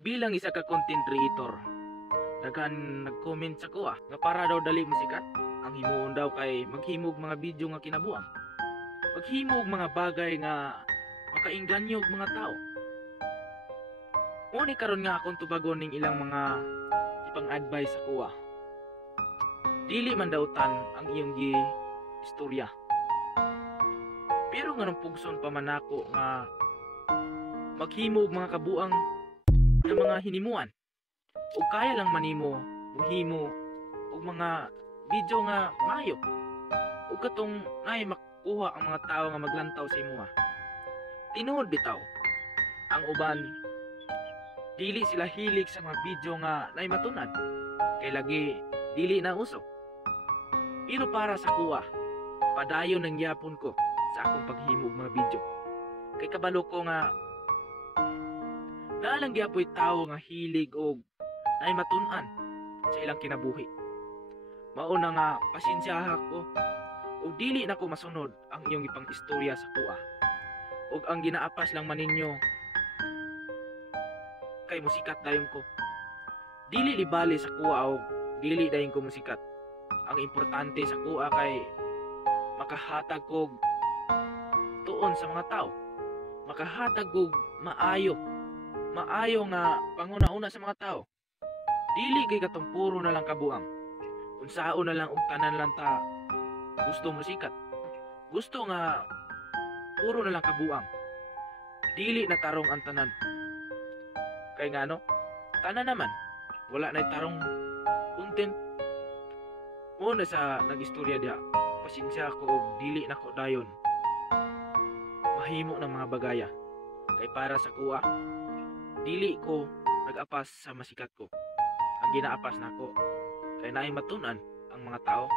Bilang isa ka content creator, nag-comment sa kuha nga para daw dali mo sikat. Ang himuon daw kay maghimog mga video nga kinabuang. Maghimog mga bagay nga makainganyo og mga tao. Muni karon nga akong tubagon ning ilang mga ipang-advise sa kuha. Dili man dautan ang iyong istorya. Pero nga pugson pa man ako nga maghimog mga kabuang ng mga hinimuan. O kaya lang manimo muhimo og mga video nga maayo. O katong nay makuha ang mga tao nga maglantaw sa imo. Tinuod bitaw. Ang uban dili sila hilig sa mga video nga nay matunad. Kay lagi dili na uso. Pero para sa kuha, padayon ang yapon ko sa akong paghimog mga video. Kay kabalo ko nga nalang gyapoy tao nga hilig og nay matun-an sa ilang kinabuhi. Mao na nga pasensyaha ko ug dili na ko masunod ang iyong ipang istorya sa kuha. Ug ang ginaapas lang maninyo kay musikat dayon ko. Dili libali sa kuha og dili dayon ko musikat. Ang importante sa kuha kay makahatag og tuon sa mga tao. Makahatag og maayo nga panguna-una sa mga tao. Dili kay katong puro na lang kabuang. Unsaon na lang og tanan lang ta gusto mo sikat. Gusto nga puro na lang kabuang. Dili na tarong ang tanan. Kay nga no, tanan naman wala na tarong content. Una sa nag-istorya diha, pasensya ko og dili nako dayon mahimo ng mga bagaya. Kay para sa kuha, dili ko nag-apas sa masikat ko. Ang ginaapas nako kay naay matun-an ang mga tao